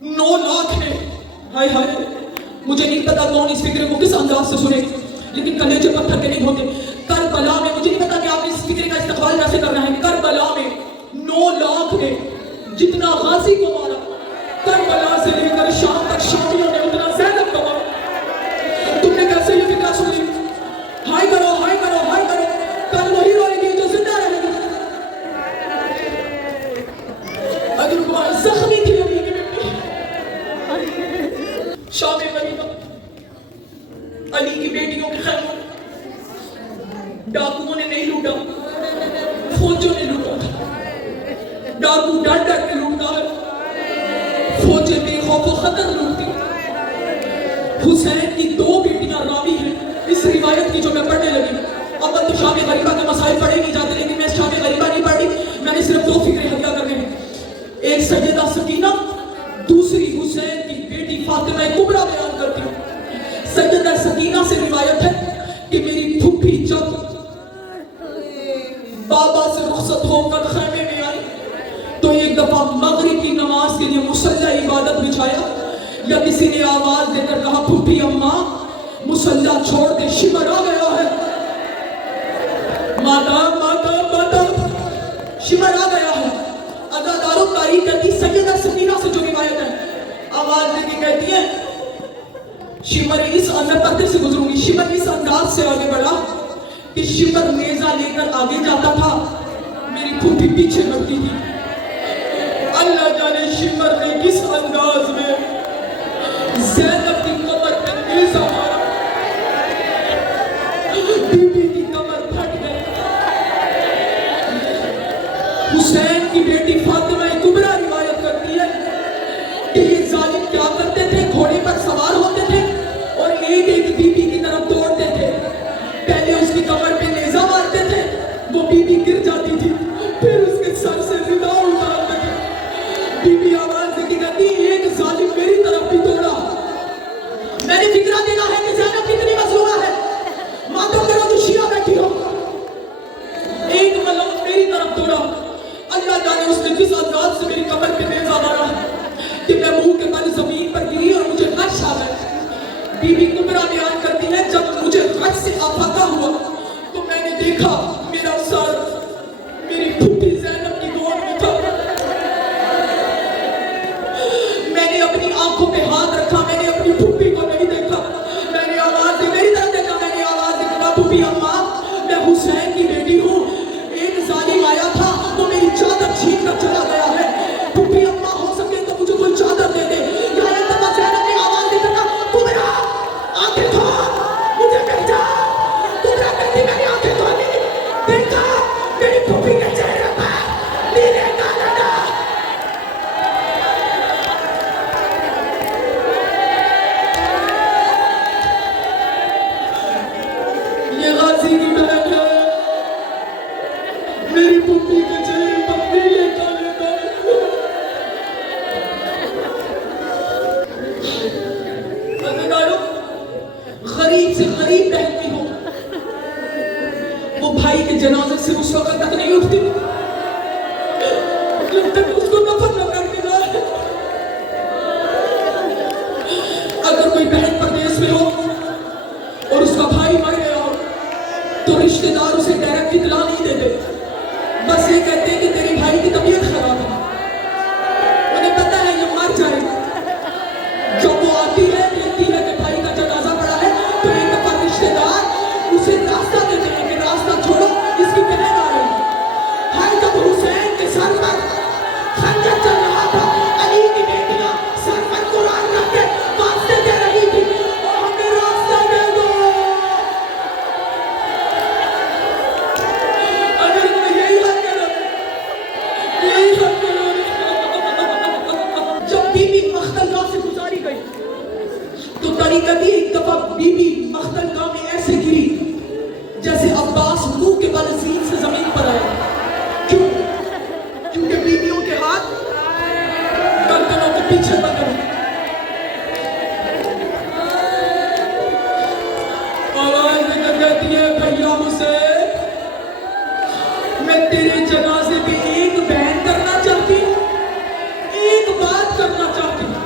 9 लाख है। हाय हाय, मुझे नहीं पता कौन इस फिक्र को किस अंदाज से सुने, लेकिन कलेजे पत्थर के नहीं होते। करबला में मुझे नहीं पता कि आप इस फिक्र का इस्तेमाल कैसे कर रहे हैं। करबला में 9 लाख ने जितना गाजी को मारा, करबला से लेकर शाम तक शामियों ने उतना ज़ैनब को मारा। तुमने कैसे ये फिक्र सुन ली? हाय करो, हाय करो, हाय करो। कल वही रोएगी जो जिंदा रहेगी। अगर वो जख्मी थी अली की बेटी, शाम गरीबा, अली की बेटियों के खैमों डाकुओं ने नहीं लूटा, फौजों ने लूटा था। डाकू डर डर के लूटता है, फौजें बेखौफ खतर लूटती। हुसैन की 2 बेटियां रावी हैं इस रिवायत की जो मैं पढ़ने लगी। अब तो शाम गरीबा के मसाइल पढ़े नहीं जाते, लेकिन मैं शाम गरीबा नहीं पढ़ी, मैंने सिर्फ 2 फिक्रे हत्या करने हैं। एक सैयदा सकीना, दूसरी हुसैन की बेटी फातिमा कुबरा बयान करती है। सैयदा सकीना से रिवायत है कि मेरी फूफी जब बाबा से रुखसत होकर खैमे में आई तो एक दफा मगरिब की नमाज के लिए मुसल्ला इबादत बिछाया, या किसी ने आवाज देकर कहा, फूफी अम्मा मुसल्ला छोड़ दे, शिमर आ गया है। माता माता माता, शिमर आ गया है। अदादारों तारीफ करती सैयदा सकीना से जो रिवायत है, आवाज देके कहती है, शिमर इस अंदर पर्दे से गुजरूंगी, शिमर इस अंदाज से आगे बढ़ा कि शिमर नेजा लेकर आगे जाता था, मेरी फूफी पीछे बढ़ती थी। अल्लाह जाने शिमर ने किस अंदाज में ज़ैनब की कमर पे नेजा मारा, बीबी की कमर फट गई। हुसैन की बेटी फातिमा कुबरा रिवायत करती है कि ये जालिम क्या करते थे, घोड़े पर सवार होते थे और एक एक बीबी की तरफ दौड़ते थे। पहले उसकी कमर पे नेजा मारते थे, वो बीबी गिर जाती थी, फिर उसके सर से रिदा उतारते थे। बीबी आवाज देके कहती, एक जालिम मेरी तरफ भी दौड़ा। मैंने फिक्रा देना है कि ज़ैनब कितनी मज़लूमा है, मातम करो जो शिया बैठी हो। एक मलम मेरी तरफ दौड़ा, अल्लाह जाने उसने किस अंदाज से मेरी कमर पे नेजा मारा कि मैं मुंह के बल जमीन पर गिरी और मुझे गश आ गया। बीबी कुबरा बयान करती है, जब मुझे गश से आफाका हुआ तो मैंने देखा मेरा सर मेरी फूफी ज़ैनब की गोद में था। मैंने अपनी आंखों पे हाथ रखा, मैंने अपनी फूफी को नहीं देखा। मैंने आवाज दी, मेरी तरफ देखा, मैंने आवाज दी, फूफी अम्मा मैं हुसैन की बेटी हूँ, एक जालिम आया था वो मेरी चादर छीन कर चला गया है। फूफी अम्मा हो सके तो मुझे कोई चादर दे दे। ज़ैनब ने आवाज देकर कहा, कुबरा आंखें खोल, मुझे भेजा। कुबरा कहती, मैंने आंखें खोली, देखा मेरी फूफी के चेहरे पर नीले दाने। ये गाजी की बहन है, मेरी फूफी के चेहरे पर नीले काले दाने। अज़ीज़ानो, गरीब से गरीब रहती हो, वो भाई के जनाजे से उस वक्त तक नहीं उठती जब तक उसको दफन न करके जाए। अगर कोई बहन परदेश में हो और उसका भाई मर गया हो तो रिश्तेदार उसे डायरेक्ट इत्तला नहीं देते, बस ये कहते हैं कि तेरे भाई की तबीयत खराब है। उन्हें पता है ये मर जाएगा। जब वो आती है देखती है कि भाई का जनाजा पड़ा है तो एक दफा रिश्तेदार उसे रास्ता देते हैं कि रास्ता छोड़ो, इसकी बहन आ रही है। हाय, जब हुसैन के सर पर खंजर चल रहा था, अली की बेटियां सर पर कुरान रख के वास्ते दे रही थी, और हमें रास्ता दे दो। अगर कोई यही हक करो, यही हक करो। जब बीबी मख्तलगाह से गुजारी गई तो तरीकती एक दफा बीबी मख्तलगाह में ऐसे गिरी जैसे अब्बास मुंह के बल ज़मीन से जमीन पर आए। क्यों? क्योंकि बीबियों के हाथ गर्दनों के पीछे बंद हैं। आवाज निकल जाती है, भैया हुसैन मैं तेरे जनाजे पे एक बयान करना चाहती हूँ, एक बात करना चाहती हूँ।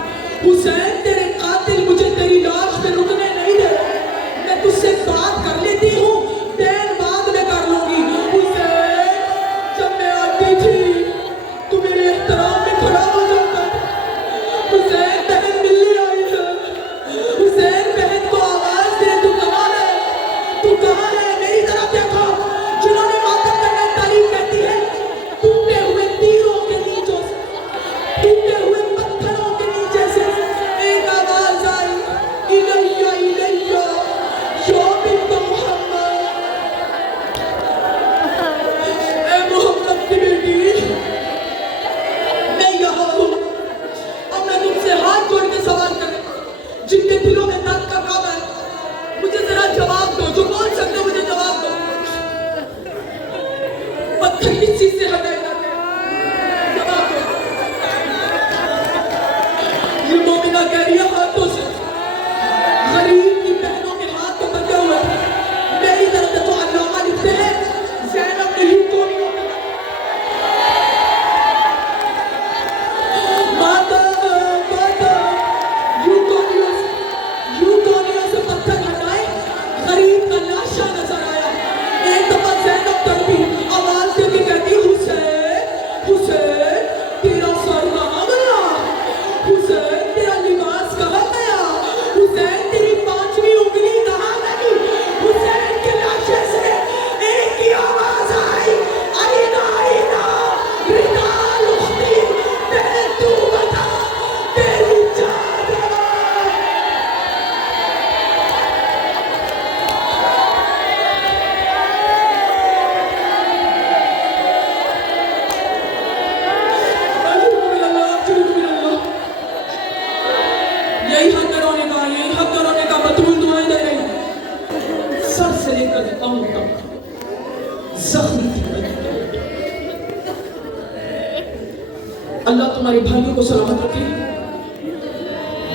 अल्लाह तुम्हारे भाइयों को सलामत रखे।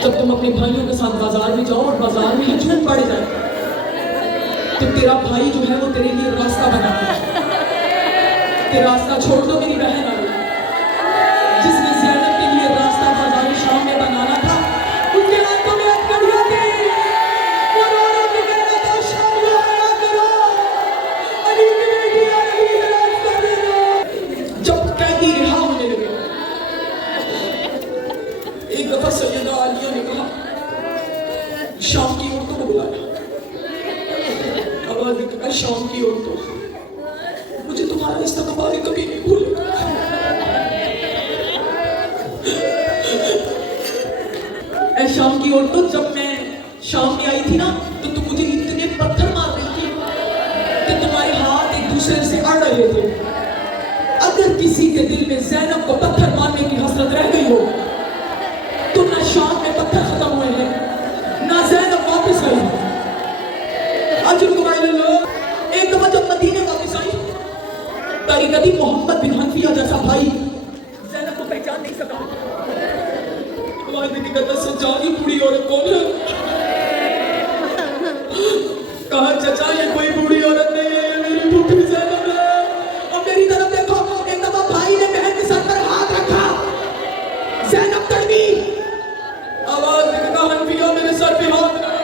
जब तुम अपने भाइयों के साथ बाजार में जाओ और बाजार में हजूम पड़ जाए तो तेरा भाई जो है वो तेरे लिए रास्ता बनाता है कि रास्ता छोड़ दो मेरी बहन आ गई। जिसने ज़ैनब के लिए रास्ता बाजार शाम में बनाना था उसके हाथों में हथकड़ियां थी। वो रो रो के कह रहा था शामियों आया करो, अली की बेटी आ रही है, रास्ता दे दो। जब कैदी रिहा होने लगे एक दफा सैयदा आलिया ने कहा शाम की औरतों को बुलाया। आवाज निकला शाम की औरतों, मुझे तुम्हारा इस्तकबाल कभी नहीं भूलेगा। ऐ शाम की औरतों, जब मैं शाम में आई थी ना तो तुम मुझे इतने पत्थर मार रही थी कि तुम्हारे हाथ एक दूसरे से अड़ रहे थे। अगर किसी के दिल में ज़ैनब को पत्थर मारने की हसरत रह गई हो तो ना शाम में पत्थर खत्म हुए हैं ना ज़ैनब वापस आई। एक दफा जब मदीने वापस आई तारीकती मोहम्मद बिन हनफिया जैसा भाई ज़ैनब को पहचान नहीं सका। सच्चाई बूढ़ी औरत कौन है? कहा चचा ये कोई बूढ़ी औरत नहीं है, ये मेरी बूढ़ी ज़ैनब है। और मेरी तरफ देखो, एक दफा भाई ने बहन के सर पर हाथ रखा, ज़ैनब तड़पी, आवाज निकला हनफिया मेरे सर पे हाथ रख।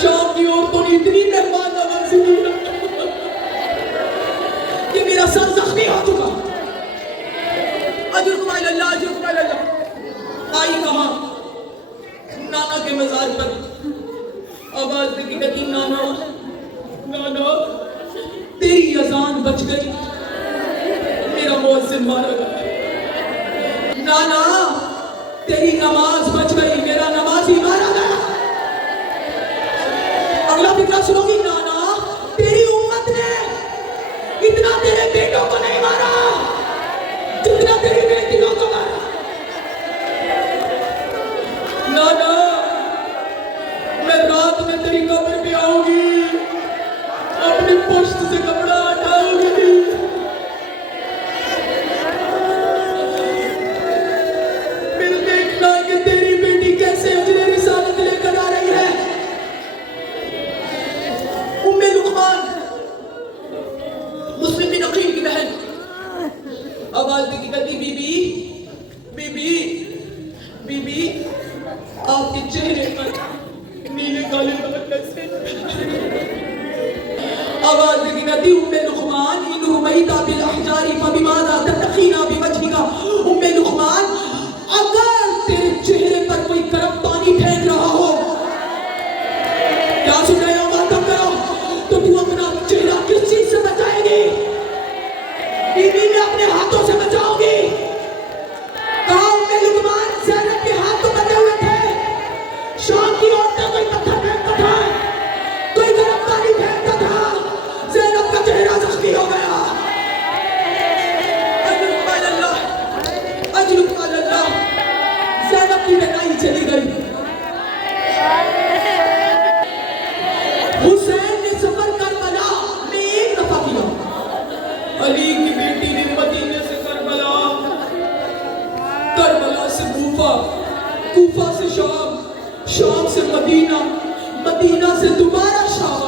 शाम की औरतों ने इतनी मेहमान नवाजी की कि मेरा सर जख्मी हो चुका। अजरुकुम अल्लाह, अजरुकुम अल्लाह। आई कहा नाना के मजार पर, आवाज निकली कहती नाना नाना तेरी अजान बच गई, मेरा मुअज्जिन मारा गया। नाना तेरी नमाज बच गई, मेरा नमाजी मारा गया। अगला फिक्रा सुनोगी, नाना तेरी उम्मत ने इतना तेरे बेटों को नहीं मारा जितना तेरी बेटियों को मारा। नाना मैं रात में तेरी कब्र पे आऊंगी, अपनी पुश्त से कपड़ा हटाऊंगी, फिर देखना कि तेरी बेटी कैसे अजरे रिसालत लेकर आ रही है। उम्मे लुकमान मुस्लिम बिन अकील की बहन आवाज देती कहती बीबी बीबी बीबी आपके चेहरे पर नीले काले दाग कैसे? आवाज देती कहती उम्मे लुकमान इन रुमैता बिल अहजारी फबिमाज़ा ततखीना बिवजहिका। उम्मे लुकमान अगर तेरे चेहरे पर कोई गर्म पानी फेंक रहा हो, क्या सुन रहे हो, बात करो, तो तू अपना चेहरा किस चीज से बचाएगी? बीबी मैं अपने हाथों से बचाऊंगी। कहा उम्मे लुकमान ज़ैनब के हाथ तो बचे हुए थे, शाम की औरतें कोई पत्थर फेंकता था, कोई गर्म पानी फेंकता था, ज़ैनब का चेहरा जख्मी हो गया। अजरुकुम अल्लाह, ज़ैनब की बेटाई चली गई। हुसैन ने सफर करबला में एक दफा किया। अली की बेटी ने मदीने से करबला, करबला से कूफा, कूफा से शाम, शाम से मदीना, मदीना से दोबारा शाम।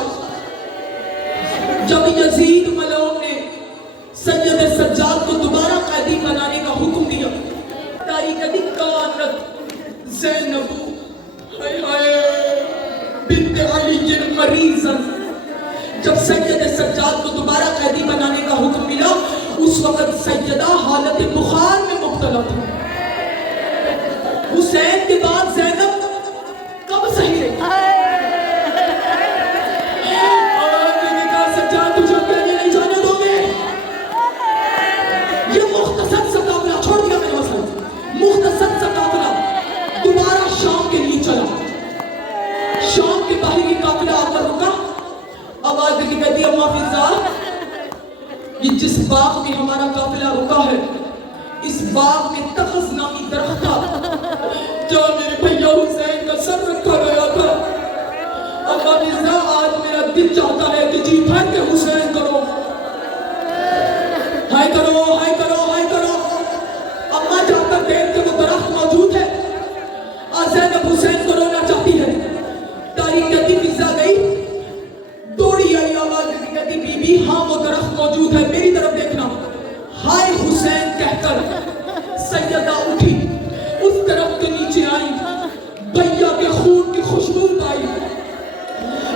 जब यजीद मलऊन ने सैयद सज्जाद को दोबारा कैदी बनाने का हुक्म दिया, तारीकती कानत ज़ैनब हाय हाय बिन्त अली मरीज़न, जब सैयद सज्जाद को दोबारा कैदी बनाने का हुक्म मिला उस वक्त सैयदा हालत बुखार में मुब्तला थी। हुसैन के बाद ज़ैनब कब सही रही? सज्जाद तुझे अकेले नहीं जाने दोगे। ये मुख्तसर सा काफिला छोड़ दिया मैंने, मसलन मुख्तसर सा काफिला दोबारा शाम के लिए चला। शाम के बाहरी काफिला आकर रुका, आवाज की कहती है माफिजा, ये जिस बाग में हमारा काफिला रुका है इस बाग में तखस नामी दरख्त था जो मेरे भैया हुसैन का सर रखा गया था। अब माफिजा आज मेरा दिल चाहता है कि जी भर के हुसैन करो, हाय करो, हाय करो, हाय करो। کہہ کر سیدہ اٹھی، اس درخت کے نیچے آئی، بھیا کے خون کی خوشبو پائی،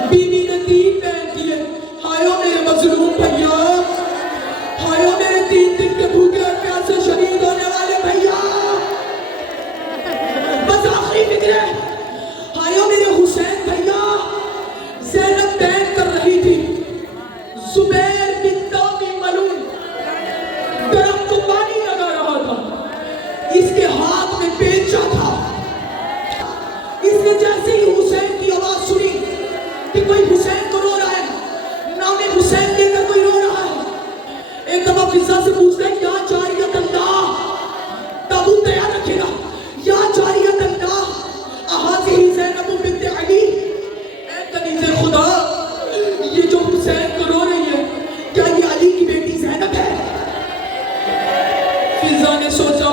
بی بی نے تین پہن کیے، ہائیو میرے مظلوم بھیا، ہائیو میرے 3 دن کے بھوکے اور پیاسے شہید ہونے والے بھیا، بس آخری فکر ہے، ہائیو میرے حسین بھیا۔ زینب بین کر رہی تھی، زبیر بن دامی ملون درخت کو پانی لگا رہا تھا، اس کے ہاتھ میں بیلچہ تھا، اس نے جیسے ہی حسین کی آواز سنی کہ کوئی حسین کو رو رہا ہے، نام حسین لے کر کوئی رو رہا ہے، ایک دفعہ فضا سے پوچھتا ہے یا جاریت اللہ، تابوت تیار رکھے گا، یا جاریت اللہ احاذی زینب بنت علی، اے کنیز خدا یہ جو حسین کو رو رہی ہے کیا یہ علی کی بیٹی زینب ہے؟ فضا نے سوچا